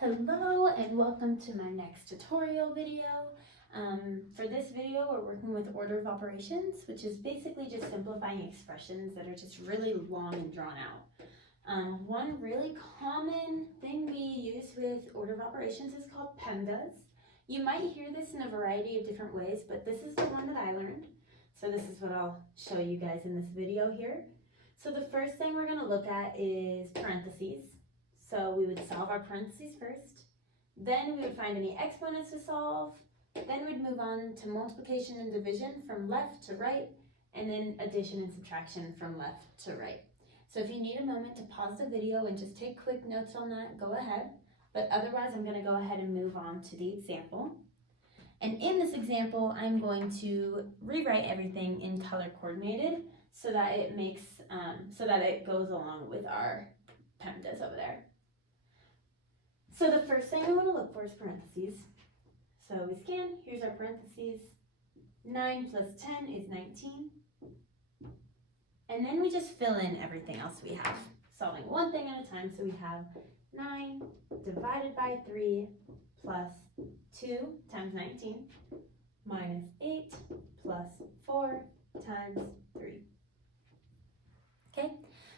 Hello and welcome to my next tutorial video. For this video we're working with order of operations, which is basically just simplifying expressions that are just really long and drawn out. One really common thing we use with order of operations is called Pemdas. You might hear this in a variety of different ways, but this is the one that I learned. So this is what I'll show you guys in this video here. So the first thing we're going to look at is parentheses. So we would solve our parentheses first, then we would find any exponents to solve, then we'd move on to multiplication and division from left to right, and then addition and subtraction from left to right. So if you need a moment to pause the video and just take quick notes on that, go ahead. But otherwise, I'm going to go ahead and move on to the example. And in this example, I'm going to rewrite everything in color coordinated so that it makes, it goes along with our Pemdas over there. So the first thing we want to look for is parentheses. So we scan, here's our parentheses. 9 plus 10 is 19. And then we just fill in everything else we have, solving one thing at a time. So we have 9 divided by 3 plus 2 times 19 minus 8 plus 4 times 3. Okay,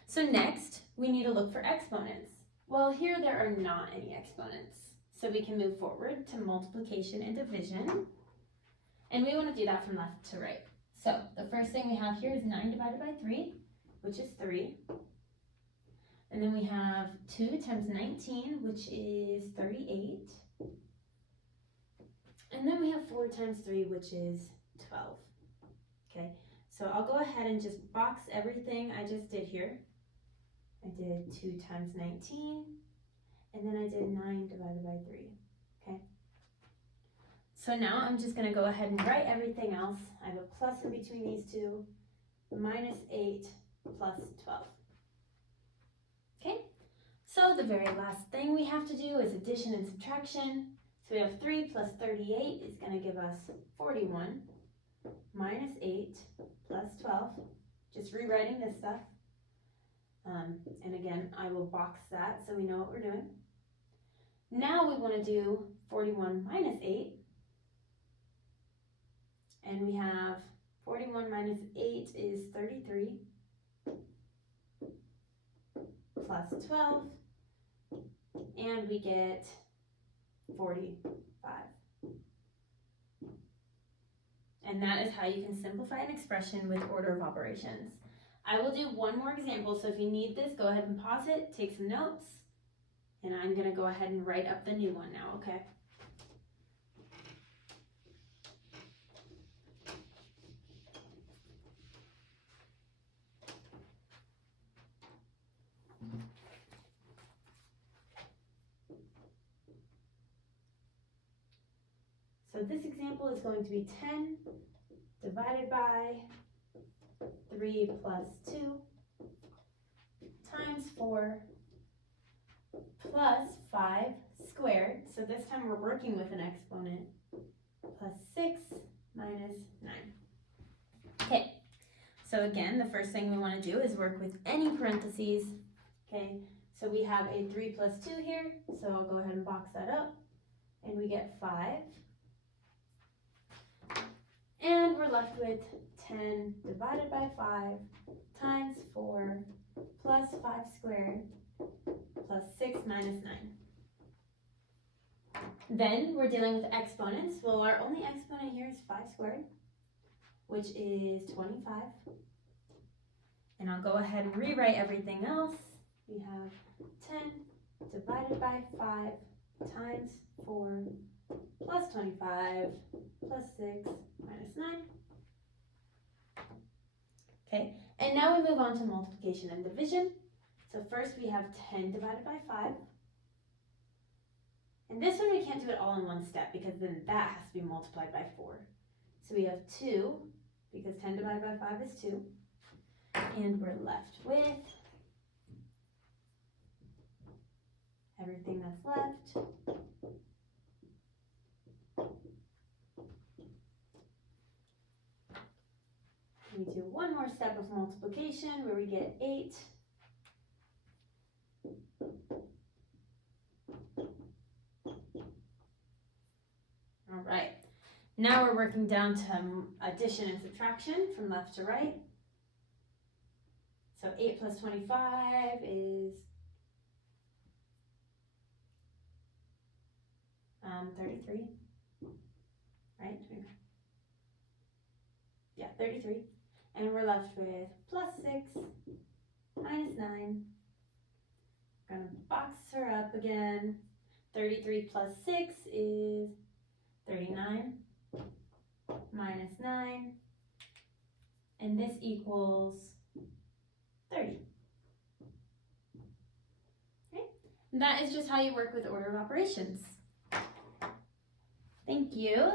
so next we need to look for exponents. Well, here there are not any exponents, so we can move forward to multiplication and division, and we want to do that from left to right. So the first thing we have here is 9 divided by 3, which is 3, and then we have 2 times 19, which is 38, and then we have 4 times 3, which is 12. Okay, so I'll go ahead and just box everything I just did here. I did 2 times 19, and then I did 9 divided by 3, okay? So now I'm just gonna go ahead and write everything else. I have a plus in between these two, minus 8 plus 12. Okay, so the very last thing we have to do is addition and subtraction. So we have 3 plus 38 is gonna give us 41, minus 8 plus 12, just rewriting this stuff. And again, I will box that so we know what we're doing. Now we want to do 41 minus 8. And we have 41 minus 8 is 33 plus 12. And we get 45. And that is how you can simplify an expression with order of operations. I will do one more example, so if you need this, go ahead and pause it, take some notes, and I'm going to go ahead and write up the new one now, okay? So this example is going to be 10 divided by 3 plus 2 times 4 plus 5 squared. So this time we're working with an exponent, plus 6 minus 9. Okay, so again, the first thing we want to do is work with any parentheses. Okay, so we have a 3 plus 2 here, so I'll go ahead and box that up, and we get 5. And we're left with 10 divided by 5 times 4 plus 5 squared plus 6 minus 9. Then we're dealing with exponents. Well, our only exponent here is 5 squared, which is 25. And I'll go ahead and rewrite everything else. We have 10 divided by 5 times 4 plus 25 plus 6 minus 9. Okay, and now we move on to multiplication and division. So first we have 10 divided by 5. And this one we can't do it all in one step because then that has to be multiplied by 4. So we have 2, because 10 divided by 5 is 2. And we're left with everything that's left. We do one more step of multiplication where we get 8 Now we're working down to addition and subtraction from left to right. So 8 plus 25 is 33, right? Yeah, 33. And we're left with plus 6 minus 9. We're going to box her up again. 33 plus 6 is 39 minus 9. And this equals 30. Okay? And that is just how you work with order of operations. Thank you.